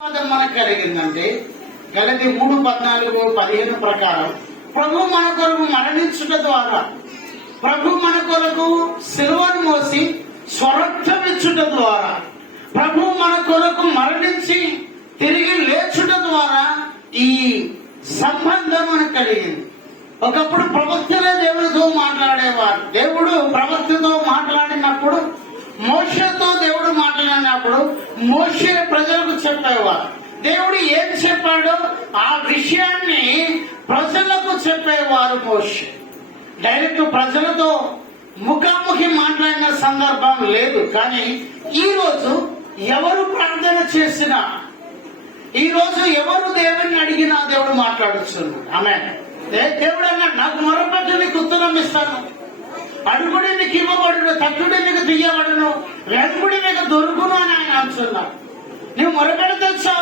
మనకు కలిగిందంటే గలతీ 3:14-15 ప్రకారం ప్రభు మన కొరకు మరణించుట ద్వారా, ప్రభు మన కొరకు సిలువను మోసి స్వరక్తమిచ్చుట ద్వారా, ప్రభు మన కొరకు మరణించి తిరిగి లేచుట ద్వారా ఈ సంబంధం మనకు కలిగింది. ఒకప్పుడు ప్రవక్తలే దేవుడితో మాట్లాడేవారు. దేవుడు ప్రవక్తతో మాట్లాడినప్పుడు, మోషేతో దేవుడు మాట్లాడినప్పుడు మోషే ప్రజలకు చెప్పేవారు. దేవుడు ఏం చెప్పాడో ఆ విషయాన్ని ప్రజలకు చెప్పేవారు మోషే. డైరెక్ట్ ప్రజలతో ముఖాముఖి మాట్లాడిన సందర్భం లేదు. కానీ ఈ రోజు ఎవరు ప్రార్థన చేసినా, ఈ రోజు ఎవరు దేవుడిని అడిగినా దేవుడు మాట్లాడుతున్నాడు. ఆమేన్. దేవుడు అన్నాడు, నాకు మొరపెట్టు నీకు ఉత్తరం ఇస్తాను, అడుగుడి నీకు ఇవ్వబడును, తట్టుడి నీకు తీయబడును, వెనుకుడి నీకు దొరుకును అని ఆయన అంటున్నాడు. నువ్వు మొరపెడితే చాలు,